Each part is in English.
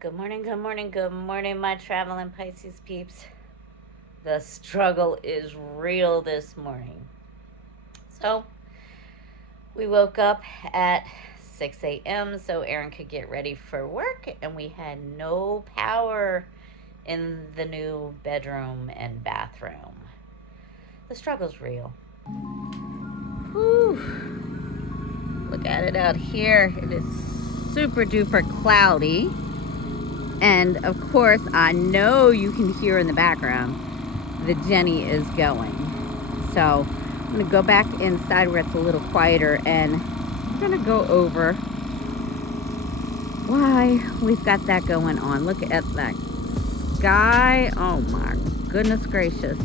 Good morning, good morning, good morning, my Traveling Pisces peeps. The struggle is real this morning. So, we woke up at 6 a.m. so Aaron could get ready for work, and we had no power in the new bedroom and bathroom. The struggle's real. Whew. Look at it out here. It is super duper cloudy. And of course, I know you can hear in the background that Jenny is going. So I'm gonna go back inside where it's a little quieter, and I'm gonna go over why we've got that going on. Look at that sky. Oh my goodness gracious.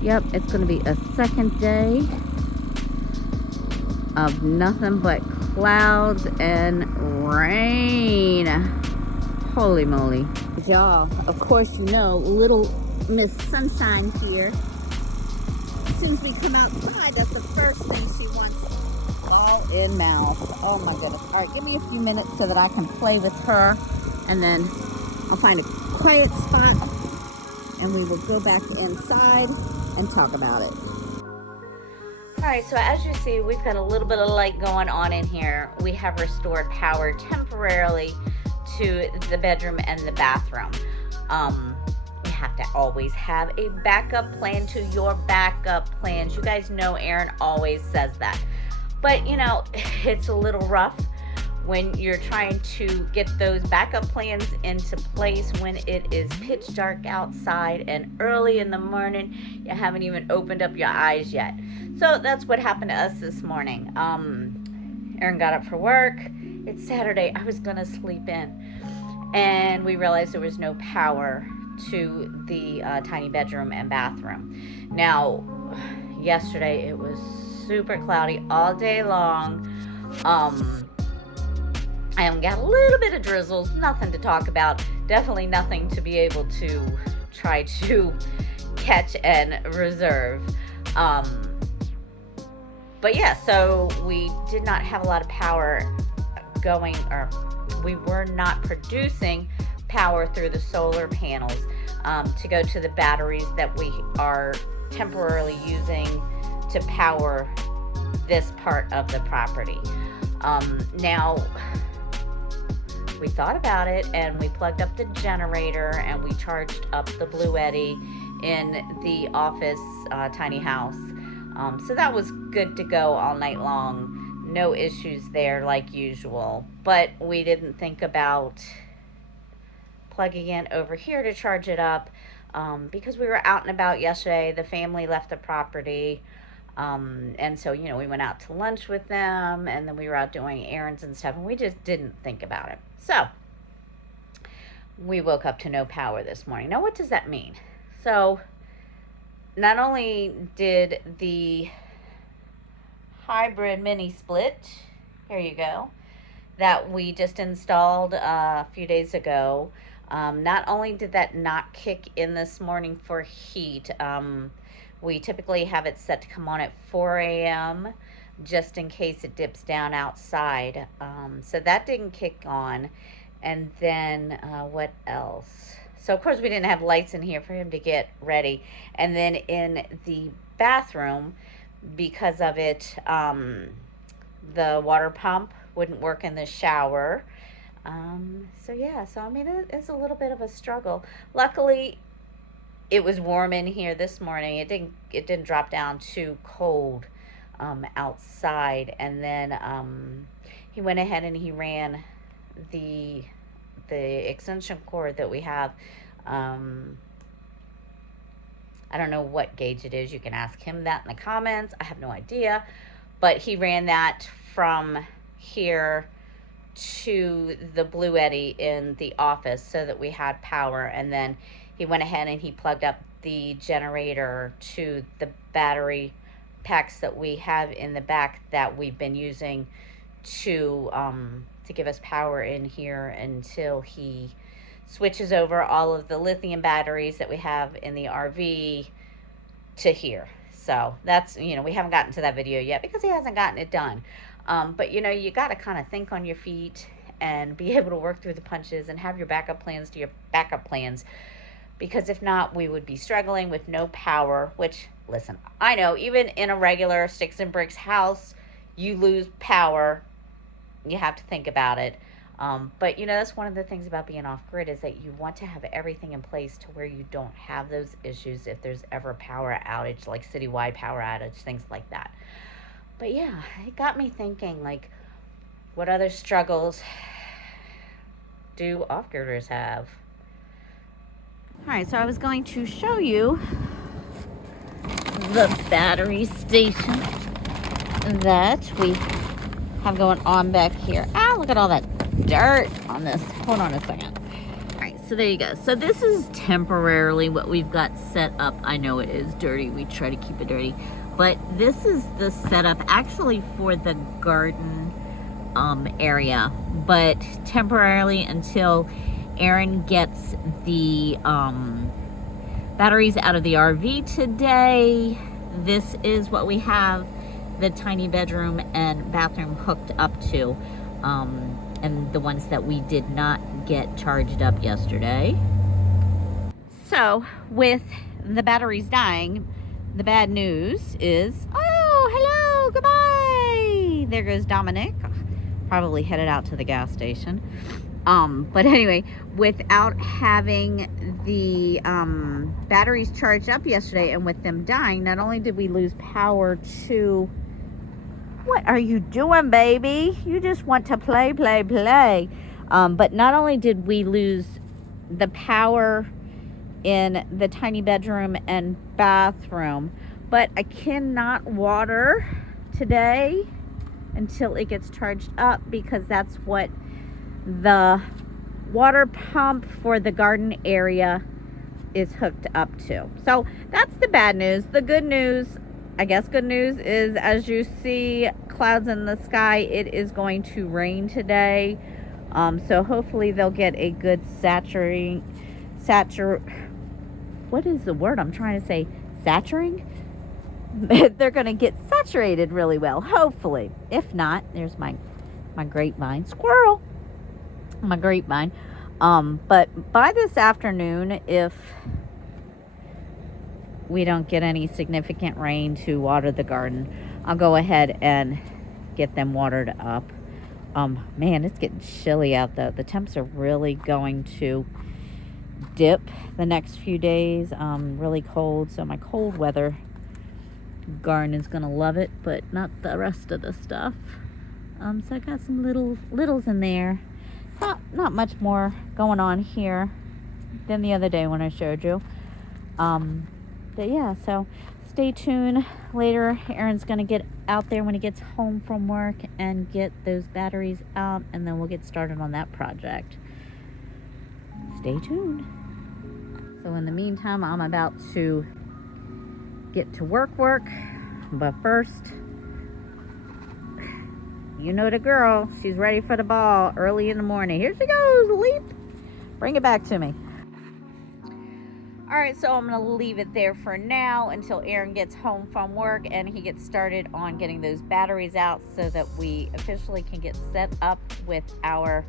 Yep, it's gonna be a second day of nothing but clouds and rain. Holy moly. Y'all, of course you know, little Miss Sunshine here, as soon as we come outside, that's the first thing she wants, all in mouth. Oh my goodness. All right, give me a few minutes so that I can play with her, and then I'll find a quiet spot and we will go back inside and talk about it. All right, so as you see, we've got a little bit of light going on in here. We have restored power temporarily to the bedroom and the bathroom. You have to always have a backup plan to your backup plans. You guys know Aaron always says that. But you know, it's a little rough when you're trying to get those backup plans into place when it is pitch dark outside and early in the morning. You haven't even opened up your eyes yet. So that's what happened to us this morning. Aaron got up for work. It's Saturday. I was gonna sleep in, and we realized there was no power to the tiny bedroom and bathroom. Now, yesterday it was super cloudy all day long. I got a little bit of drizzles, nothing to talk about. Definitely nothing to be able to try to catch and reserve. But yeah, so we did not have a lot of power going, or we were not producing power through the solar panels to go to the batteries that we are temporarily using to power this part of the property. Now, we thought about it, and we plugged up the generator and we charged up the Blue Eddy in the office tiny house. So that was good to go all night long. No issues there like usual. But we didn't think about plugging in over here to charge it up because we were out and about yesterday. The family left the property. And so, you know, we went out to lunch with them, and then we were out doing errands and stuff, and we just didn't think about it. So we woke up to no power this morning. Now, what does that mean? So not only did the hybrid mini split, here you go, that we just installed a few days ago, not only did that not kick in this morning for heat, we typically have it set to come on at 4 a.m. just in case it dips down outside. So that didn't kick on. And then what else? So of course we didn't have lights in here for him to get ready. And then in the bathroom, because of it, the water pump wouldn't work in the shower. So yeah, so I mean, it's a little bit of a struggle. Luckily, it was warm in here this morning. It didn't drop down too cold outside. And then he went ahead and he ran the extension cord that we have. I don't know what gauge it is. You can ask him that in the comments. I have no idea. But he ran that from here to the Blue Eddy in the office so that we had power. And then he went ahead and he plugged up the generator to the battery packs that we have in the back that we've been using to give us power in here until he switches over all of the lithium batteries that we have in the RV to here. So that's, you know, we haven't gotten to that video yet because he hasn't gotten it done. But you know, you got to kind of think on your feet and be able to work through the punches and have your backup plans to your backup plans. Because if not, we would be struggling with no power, which, listen, I know even in a regular sticks and bricks house, you lose power. You have to think about it. But you know, that's one of the things about being off grid, is that you want to have everything in place to where you don't have those issues if there's ever a power outage, like citywide power outage, things like that. But yeah, it got me thinking, like, what other struggles do off-gridders have? All right, so I was going to show you the battery station that we have going on back here. Ah, look at all that dirt on this. Hold on a second. All right, so there you go. So this is temporarily what we've got set up. I know it is dirty. We try to keep it dirty. But this is the setup actually for the garden area. But temporarily until Aaron gets the batteries out of the RV today, this is what we have the tiny bedroom and bathroom hooked up to, and the ones that we did not get charged up yesterday. So with the batteries dying, the bad news is, oh, hello, goodbye. There goes Dominic, probably headed out to the gas station. But anyway, without having the batteries charged up yesterday, and with them dying, not only did we lose power to... What are you doing, baby? You just want to play. But not only did we lose the power in the tiny bedroom and bathroom, but I cannot water today until it gets charged up, because that's what the water pump for the garden area is hooked up to. So that's the bad news. The good news, I guess good news, is as you see clouds in the sky, it is going to rain today. So hopefully they'll get a good what is the word I'm trying to say? Saturating? They're going to get saturated really well, hopefully. If not, there's my grapevine. Squirrel! My grapevine. But by this afternoon, if we don't get any significant rain to water the garden, I'll go ahead and get them watered up. Man, it's getting chilly out though. The temps are really going to dip the next few days. Really cold, so my cold weather garden is gonna love it, but not the rest of the stuff. So I got some littles in there. Not much more going on here than the other day when I showed you. But yeah, so stay tuned. Later, Aaron's gonna get out there when he gets home from work and get those batteries out, and then we'll get started on that project. Stay tuned. So in the meantime, I'm about to get to work, but first, you know the girl, she's ready for the ball early in the morning. Here she goes, leap. Bring it back to me. All right, so I'm gonna leave it there for now until Aaron gets home from work and he gets started on getting those batteries out so that we officially can get set up with our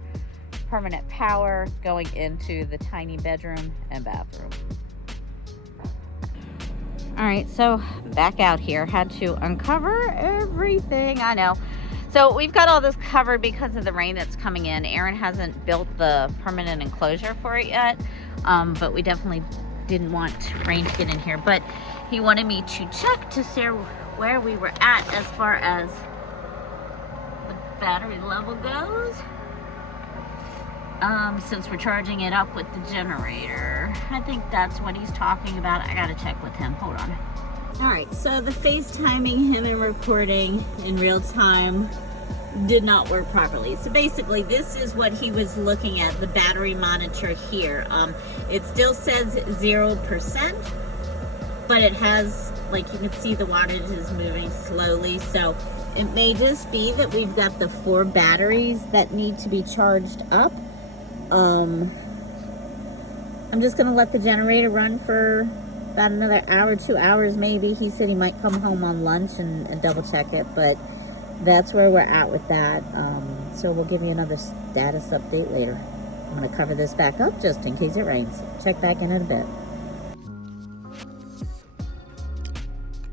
permanent power going into the tiny bedroom and bathroom. All right, so back out here. Had to uncover everything, I know. So we've got all this covered because of the rain that's coming in. Aaron hasn't built the permanent enclosure for it yet, but we definitely didn't want rain to get in here. But he wanted me to check to see where we were at as far as the battery level goes. Since we're charging it up with the generator. I think that's what he's talking about. I gotta check with him. Hold on. All right, so the FaceTiming him and recording in real time did not work properly. So basically, this is what he was looking at, the battery monitor here. It still says 0%, but it has, like you can see, the wattage is moving slowly. So it may just be that we've got the 4 batteries that need to be charged up. I'm just gonna let the generator run for about another hour, 2 hours maybe. He said he might come home on lunch and double check it, but that's where we're at with that. So we'll give you another status update later. I'm going to cover this back up just in case it rains. Check back in a bit.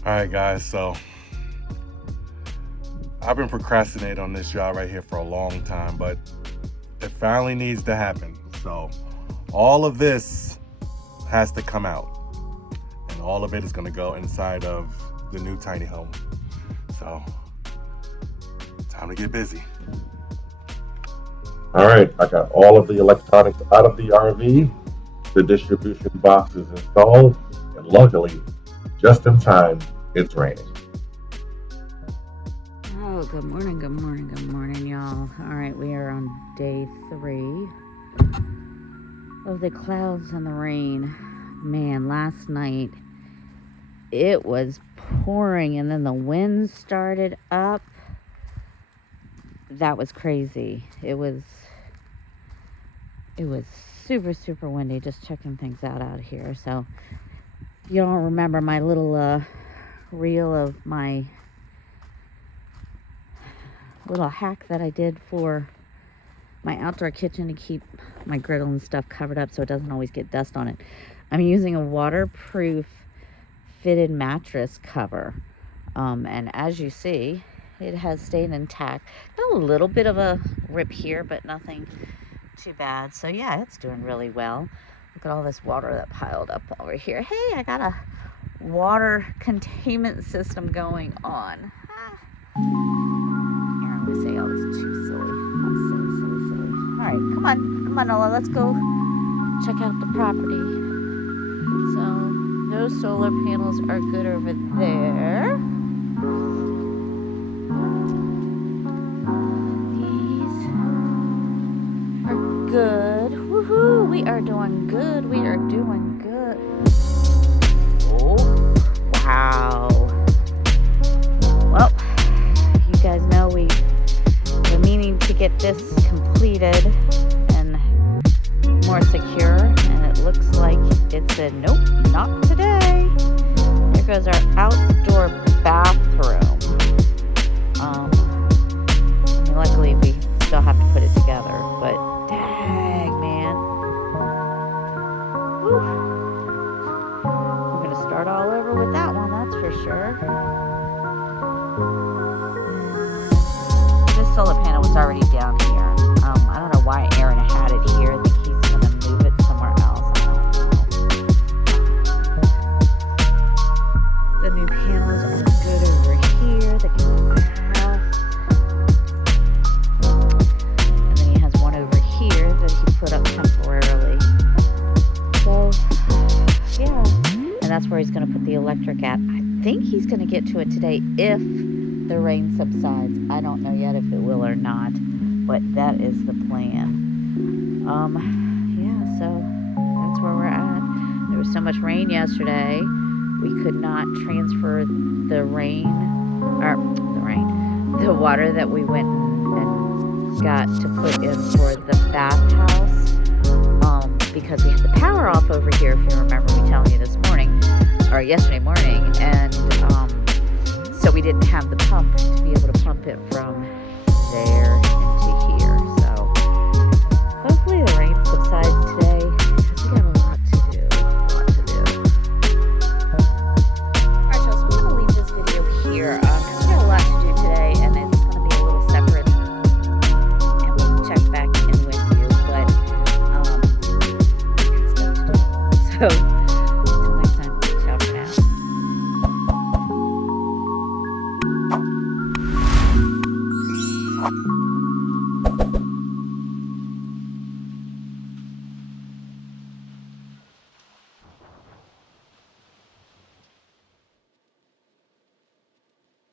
All right, guys, so I've been procrastinating on this job right here for a long time, but it finally needs to happen. So all of this has to come out, and all of it is going to go inside of the new tiny home. So time to get busy. All right, I got all of the electronics out of the RV. The distribution box is installed, and luckily, just in time, it's raining. Oh, good morning, y'all. All right, we are on day 3 of the clouds and the rain. Man, last night it was pouring, and then the wind started up. That was crazy. It was super windy. Just checking things out here. So you don't remember my little reel of my little hack that I did for my outdoor kitchen to keep my griddle and stuff covered up so it doesn't always get dust on it. I'm using a waterproof fitted mattress cover, and as you see, it has stayed intact. Got a little bit of a rip here, but nothing too bad. So yeah, it's doing really well. Look at all this water that piled up over here. Hey, I got a water containment system going on. Here, I'm gonna say, oh, this is too silly. Silly. All right, come on, Nola, let's go check out the property. So those solar panels are good over there. These are good. Woohoo! We are doing good. Oh, wow. Well, you guys know we're meaning to get this completed and more secure, and it looks like it's a nope, not today. There goes our outdoor bathroom. I mean, luckily we still have to put it together, but dang, man. Whew. We're gonna start all over with that one, that's for sure. This solar panel was already down here. I don't know why Aaron had it here. I think he's gonna move it somewhere else. I don't know. The new panels are good over here. They can go out. And then he has one over here that he put up temporarily. So, yeah. And that's where he's gonna put the electric at. I think he's gonna get to it today if the rain subsides. I don't know yet if it will or not, but that is the plan. Yeah, so that's where we're at. There was so much rain yesterday, we could not transfer the water that we went and got to put in for the bathhouse, because we had the power off over here, if you remember me telling you this morning, or yesterday morning, and so we didn't have the pump to be able to pump it from there into here. So hopefully the rain subsides today, because we got a lot to do. Alright, y'all, so I'm going to leave this video here, because we got a lot to do today, and it's going to be a little separate, and we'll check back in with you, but it's stuff to do. So until next time, ciao for now.